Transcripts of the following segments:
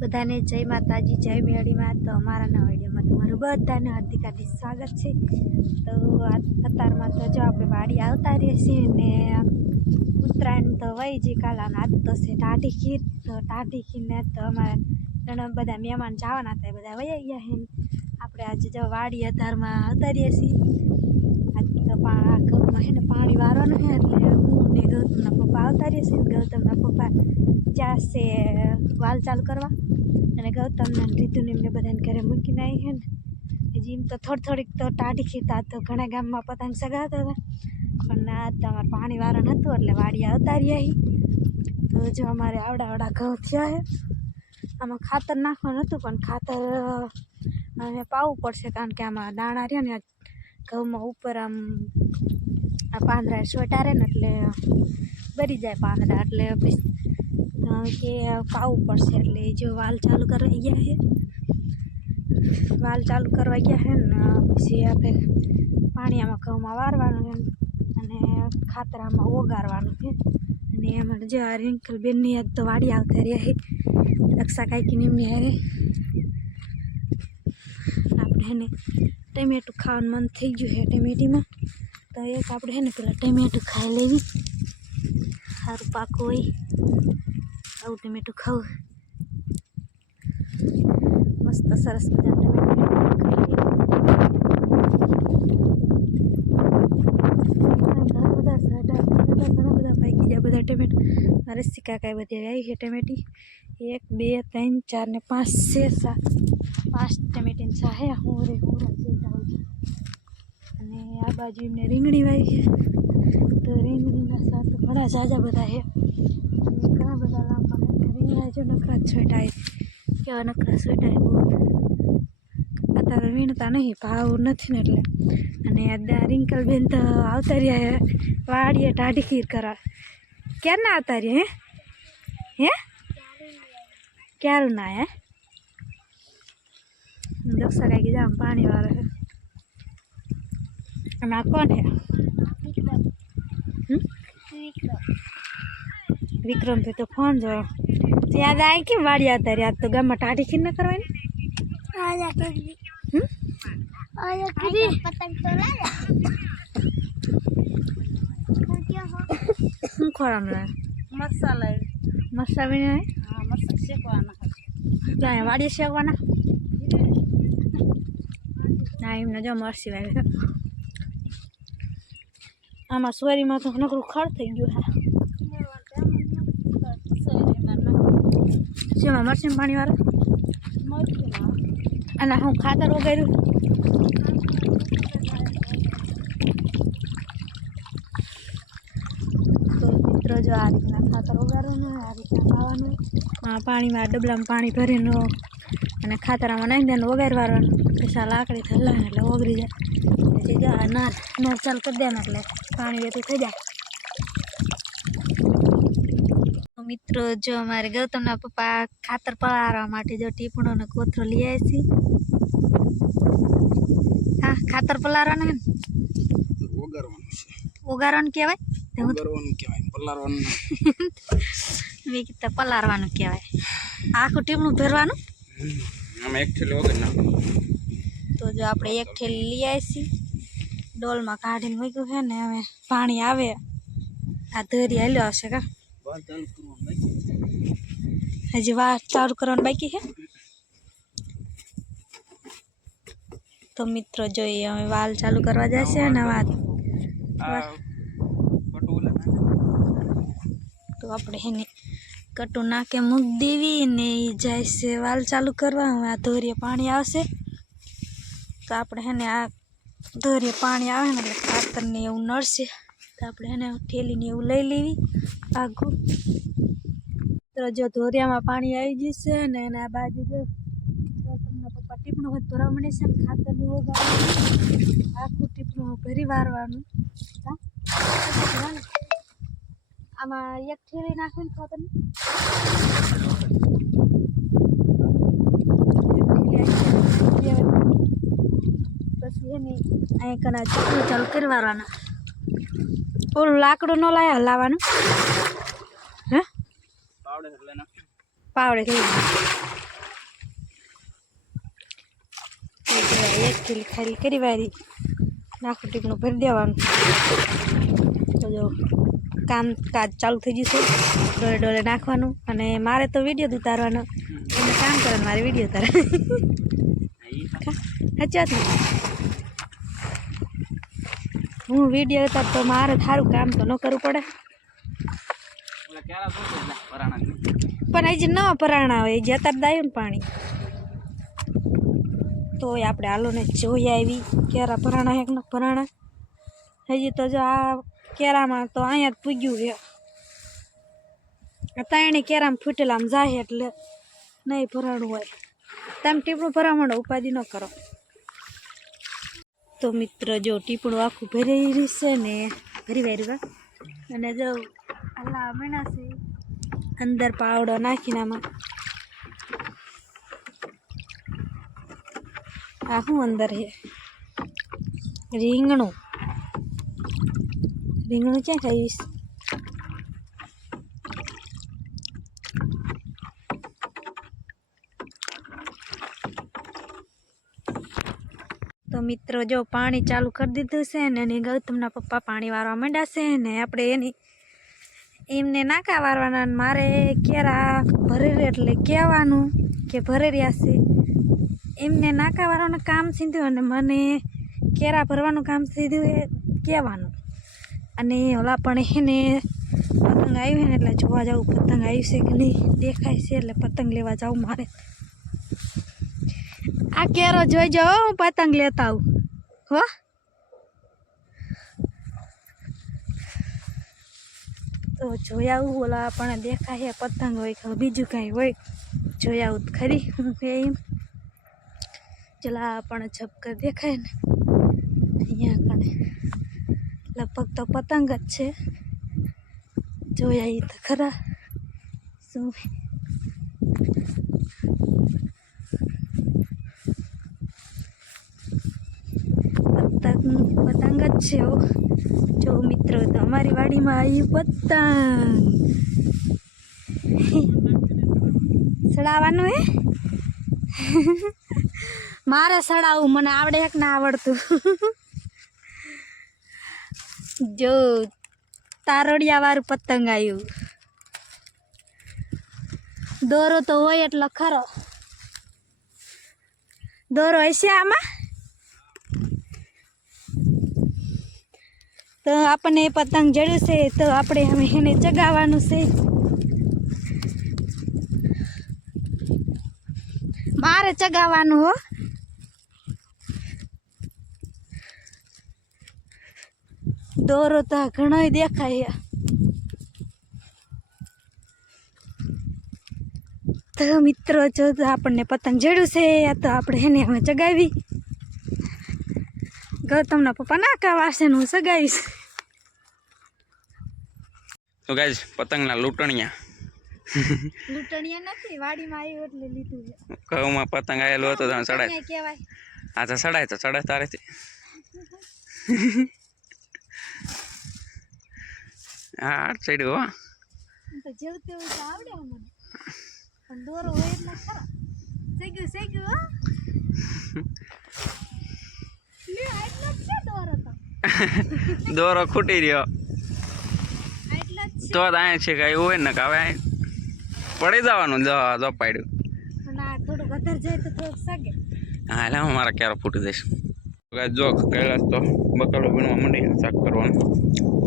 બધાને જય માતાજી, જય મેળીમાં। તો અમારા નવા વિડીયોમાં તમારું બધાને હાર્દિક હાર્દિક સ્વાગત છે। તો અત્યારમાં તો જો આપણે વાડી આવતા રહીએ છીએ ને ઉત્તરાયણ તો વહી જે કાલાનો આજ તો છે ટાઢી ખીર। તો ટાઢી ખીરને તો અમારા ઘણા બધા મહેમાન જવાના હતા, બધા વહી ગયા છે। આપણે આજે જો વાડી અત્યારમાં આવતા રહીએ છીએ। આજ તો ઘઉંમાં છે ને પાણી વારવાનું છે, એટલે હું ને ગૌતમના પપ્પા આવતા રહીએ છીએ। ગૌતમના પપ્પા જ્યાં છે વાલ ચાલુ કરવા, અને ગૌતમને રીતુને એમને બધાને ઘરે મૂકીને આવી છે ને હજી એમ તો થોડીક તો ટાઢી ખીરતા તો ઘણા ગામમાં પતંગ સગાવતા હતા, પણ આ તો અમારે પાણી વાળા નહોતું એટલે વાડી આવતા રહ્યા। તો જો અમારે આવડા ઘઉં થયા છે। આમાં ખાતર નાખવાનું હતું, પણ ખાતર અમે પાવું પડશે, કારણ કે આમાં દાણા રહ્યા ને ઘઉંમાં ઉપર આમ આ પાંદડા સોટા રહે ને એટલે બરી જાય પાંદડા, એટલે કે પાવું પડશે। એટલે જો વાલ ચાલુ કરવા ગયા છે, વાલ ચાલુ કરવા ગયા છે ને પછી આપણે પાણી આમાં ઘઉંમાં વારવાનું છે અને ખાતર આમાં ઓગાળવાનું છે। અને એમાં જો આ રિંકલ બેનની યાદ તો વાડી આવતા રહ્યા છે, રક્ષા કાંઈકીને એમની હારે। આપણે એને ટમેટું ખાવાનું મન થઈ ગયું છે ટમેટીમાં, તો એક આપણે છે ને પેલા ટમેટું ખાઈ લેવી, સારું પાકું હોય આવું ટમેટું ખાવું મસ્ત સરસ મજા ટમેટું ઘણા બધા પાકી ગયા બધા ટમેટા। મારે સિક્કા બધી આવી છે ટમેટી, 1 2 3 4 ને 5 6 7 5 ટમેટીની સાહે હોરે હોરા સેટા હોય। અને આ બાજુ એમને રીંગણી વાવી છે, તો રીંગણીના શાક ઘણા ઝાઝા બધા છે, ઘણા બધા લાંબા રીંગણા જો નકરા છોટા કેવા નકરા છોટા બહુ અત્યારે વીણતા નહીં, ભાવ નથી ને એટલે। અને આ રિંકલ બેન તો આવતા રહ્યા વાડીએ ટાઢી ખીર કરવા, ક્યારે ના આવતા રહ્યા હે ક્યારું ના હે દક્ષા કાંઈક જામ પાણી વાળો છે। અને આ કોણ છે વિક્રમભાઈ તો ફોન જો યાદ આવી કેમ વાડી આવતા રહ્યા? તો ગામમાં ટાઢી ખીર ના કરવાની શું ખોરામાં મસાલા મસાલા શેકવાના ક્યાં વાડીએ શેકવાના? ના એમને જો મરસી વાવી છે આમાં, સોરીમાં તો નકરું ખડ થઈ ગયું છે। શેમાં મરચી પાણી વાળા અને હું ખાતર વગાડ્યું તો મિત્રો જો આ રીતના ખાતર વગાડવાનું, આ રીતના ખાવાનું, પાણીમાં ડબલામાં પાણી ભરીને અને ખાતરામાં નાખી દે વગાડવાનું, પછી લાકડી થલા એટલે ઓગળી જાય, પછી જો નાર ચાલ કરી દેવાનું એટલે પાણી વેતું થઈ જાય। મિત્રો જો અમારે ગૌતમના પપ્પા ખાતર પલાળવા માટે જો ટીપણો ને કોથરો લઈ આવે છે। હા ખાતર પલાળવાનું ને ઓગાળવાનું કહેવાય, પલાળવાનું મેં કીધું પલાળવાનું કહેવાય। આખું ટીપણું ભરવાનું તો જો આપણે એક થેલી લઈ આવી ડોલમાં કાઢીને મૂક્યું છે ને હવે પાણી આવે આ ધરી હાલ્યો હશે કા હજી વાત ચાલુ કરવાનું બાકી છે। તો મિત્રો જોઈએ અમે વાલ ચાલુ કરવા જશે ને વાત તો આપણે એને કટુ નાકે મૂકી દેવી ને એ જાય છે વાલ ચાલુ કરવા। હવે આ ધોરીએ પાણી આવશે તો આપણે એને આ ધોરીએ પાણી આવે ને એટલે ખાતરને એવું નડશે, તો આપણે એને થેલીને એવું લઈ લેવી આઘું। તો જો ધોરિયામાં પાણી આવી જશે ને એના બાજુ જો તમને પપ્પા ટીપણું હોય ભરવા મળે છે ને ખાતરનું વગાડવાનું આખું ટીપણું ભરી વારવાનું। આમાં એક થેલી નાખવાની ખાતરની પછી એની અહીં કના ચાલુ ચાલુ કરી વારવાના। ઓલું લાકડું ન લાય હલાવવાનું હે પાવડે થઈ એક થેલી ખાલી કરી વારી નાખું ટીપણું ભરી દેવાનું તો જો કામકાજ ચાલુ થઈ જશે ડોલે ડોલે નાખવાનું અને મારે તો વિડીયો ઉતારવાનો એને કામ કરવાનું મારે વિડીયો ઉતારે સાચી વાત ને હું વિડીયો ઉતાર તો મારે સારું કામ તો ન કરવું પડે પણ હજી નવા પરાણા હોય જે અત્યારે દાયું ને પાણી તો આપણે હાલો ને જોઈ આવી કેરા પરાણા એક ન પરાણા હજી તો જો આ કેરામાં તો અહીંયા જ પૂગ્યું છે તાણી કેરામાં ફૂટેલા આમ જાય એટલે નહીં ભરાણું હોય તમે ટીપણું ભરવા માંડો ઉપાધિ ન કરો તો મિત્ર જો ટીપણું આખું ભરી છે ને ભરી વાર્યું અને જો આલા મહિના છે અંદર પાવડો નાખીને આમાં આ શું અંદર છે રીંગણું ક્યાં ખાઈશ તો મિત્રો જો પાણી ચાલુ કરી દીધું છે ને એની ગૌતમના પપ્પા પાણી વારવા માંડ્યા છે ને આપણે એની એમને નાકા વારવાના મારે કેરા ભરે એટલે કહેવાનું કે ભરે રહ્યા છે એમને નાકા વારવાનું કામ સીધું અને મને કેરા ભરવાનું કામ સીધું એ કહેવાનું અને ઓલા પણ એને પતંગ આવ્યું ને એટલે જોવા જાઉં પતંગ આવ્યું છે કે નહીં દેખાય છે એટલે પતંગ લેવા જાઉં મારે આ કેરો જોઈ જાઓ હું પતંગ લેતા આવું હો તો જોઈ આવું ઓલા પણ દેખાય પતંગ હોય કે બીજું કાંઈ હોય જોઈ આવું ખરી હું એમ ચલા પણ ઝપકર દેખાય ને અહીંયા કણે લગભગ તો પતંગ જ છે જોયા તો ખરા શું પતંગ જ છે જો મિત્રો તો અમારી વાડીમાં આવ્યું પતંગ સડાવવાનું હે મારે સડાવું મને આવડે એક ના આવડતું જો તારોડિયા વાળું પતંગ આવ્યું દોરો તો હોય એટલે ખરો દોરો હશે આમાં તો આપણને પતંગ જડ્યું છે તો આપણે હવે એને ચગાવવાનું છે મારે ચગાવવાનું હો દોરો તો ઘણો દેખાય તો મિત્રો જો આપણને પતંગ જડ્યું છે તો આપણે એને હવે ચગાવી ગૌતમના પપ્પા નાકા વાસે હું સગાવીશ તો ગાઈસ પતંગના લૂંટણિયા નથી વાડીમાં આવ્યું એટલે લીધું છે ઘઉંમાં પતંગ આવેલો હતો તો ચડાય કહેવાય આ તો ચડાય તારેથી હા આઠ સાઈડ હો તો જેવું તેવું તો આવડે મને પણ દોરો હોય એટલે ખરા થઈ ગયું દોરો ખૂટી રહ્યો તો અહીંયા છે કઈ હોય ને કે હવે પડી જવાનું જો પાડ્યું થોડું વધારે જાય તો થોડુંક સગે હા એટલે મારા ક્યારે ફૂટી જઈશ જો કૈલાસ તો બકાલો વીણવા માંડી શાક કરવાનું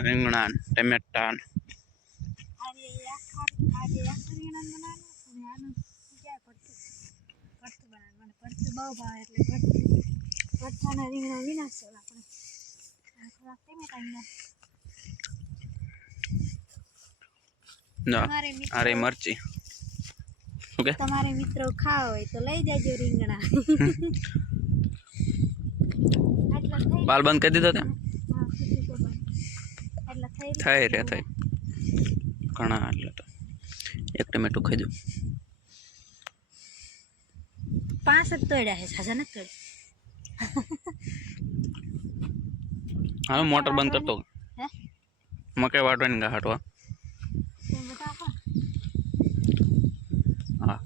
રીંગણા ટમેટા અરે મરચી તમારે મિત્રો ખાવા હોય તો લઈ જાજો રીંગણા બાલ બંધ કરી દીધો ત્યાં થઈ રે થઈ ઘણા એટલે તો એક ટમેટું ખાઈ દઉં 5 જ તોડ્યા છે સાજા નથી તોડ્યા હાલો મોટર બંધ કરતો મકાઈ વાટવાની ગા હાટવા હા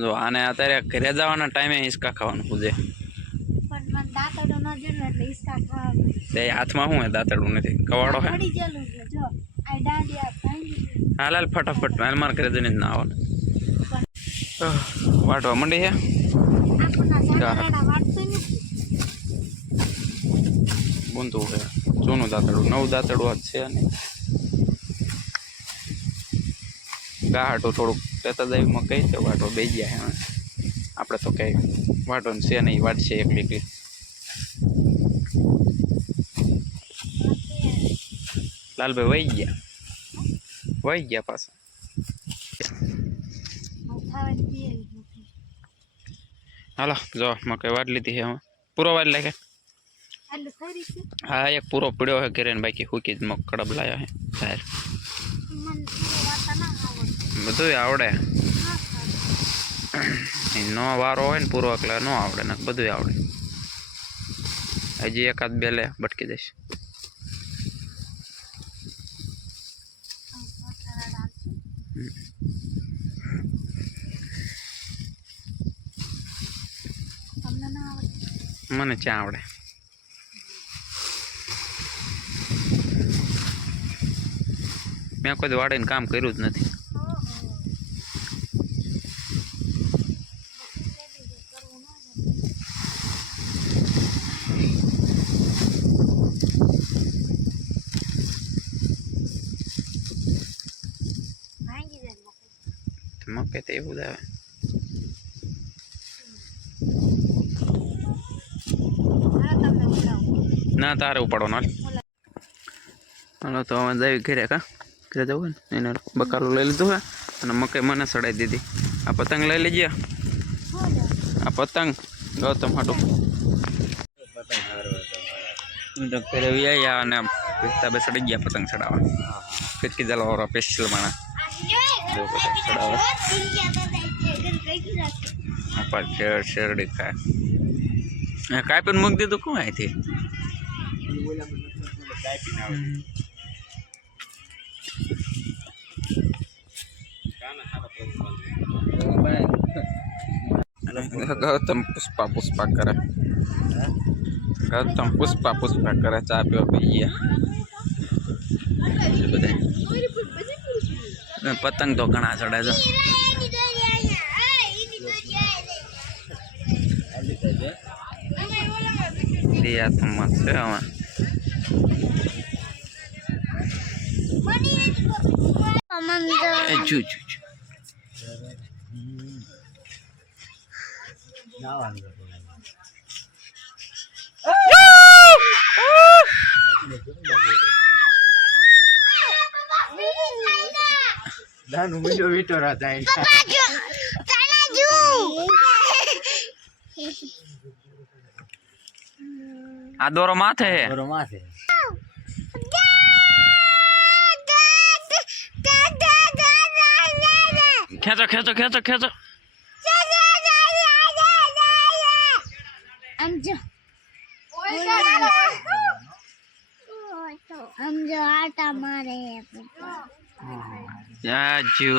જો આને અત્યારે ઘરે જવાના ટાઈમે હિંચકા ખાવાનું પૂજે. પણ મને દાંતડો ન જોયું એટલે હિંચકા ખાવા તે હાથમાં શું હે દાંતડું નથી કવાડો હે. પડી ગયેલું છે જો આ દાંડિયા ભાંગી હાલ હાલ ફટાફટ હાલ મારે ઘરે જઈને જ ના આવવાનું. વાટવા મંડી છે આપણના સાડા વાટતું નથી. બનતું છે જૂનું દાંતડું નવું દાંતડું આજ છે ને ગાહાટું થોડુંક તેતા દાવીમાં કહી છે વાટો બે ગયા હે આપણે તો કઈ વાટો છે નહીં વાટશે એકલી એકલી. લાલભાઈ વહી ગયા પાછા. ખાવાની પીએ હાલો જો મકઈ વાટ લીધી છે હવે પૂરો વાટ લાગે. આટલું ખરી છે હા એક પૂરો પીડ્યો છે ઘરે ને બાકી હુકી જ મગ કડબ લાયા છે બહાર. મને પૂરો વાતા ના આવડે. બધું આવડે હા ખાલી નો વારો હોય ને પૂરો એટલે ન આવડે ને બધું આવડે. હજી એકાદ બે લે બટકી દઈશ. તમને ના આવડે. મને ચા આવડે. મેં કોઈ વાડીને કામ કર્યું જ નથી. ભાંગી જાય મકઈ તો એવું જ આવે. તમને બોલાવું ના તારે ઉપાડવાનો હાલો તો અમે જઈ ઘરે ઘરે જવું ને એને બકાલું લઈ લીધું હે અને મકઈ મને સડાઈ દીધી. આ પતંગ લઈ લેજે. આ પતંગ ગૌતમ હાટું તો ઘરે આવ્યા અને પિસ્તા સડી ગયા પતંગ ચડાવવા. ફિરકી જલાવાળા સ્પેશિયલ માણા પતંગ ચડાવે ઉપર શેરડી ખાય કાપીને મૂકી દીધું કોણ અહીંથી. ગૌતમ પુષ્પા કરે. ગૌતમ પુષ્પા કરે ચા પીવા પી ગયા બધા. પતંગ તો ઘણા ચડે છે. હાથમાં છે હવે જુ દાનું બીજો વીટો રાતા આ દોરો માથે હે માથે ખેંચો ખેંચો ખેંચો ખેંચો. સમજો આટા મારે જાજુ